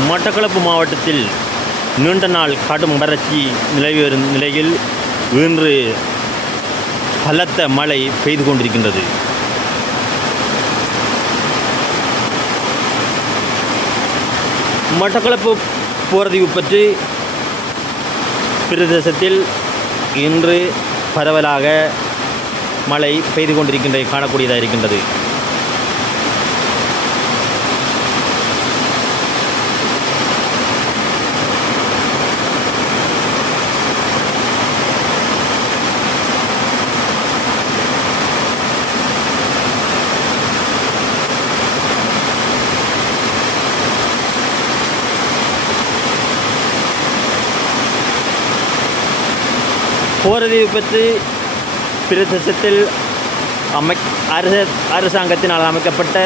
மட்டக்களப்பு மாவட்டத்தில் நீண்ட நாள் கடும் வறட்சி நிலவி வரும் நிலையில் இன்று பலத்த மழை பெய்து கொண்டிருக்கின்றது. மட்டக்களப்பு போரதீவு பற்றி பிரதேசத்தில் இன்று பரவலாக மழை பெய்து கொண்டிருக்கின்றதை காணக்கூடியதாக இருக்கின்றது. போரதீவு பற்றி பிரதேசத்தில் அரசாங்கத்தினால் அமைக்கப்பட்ட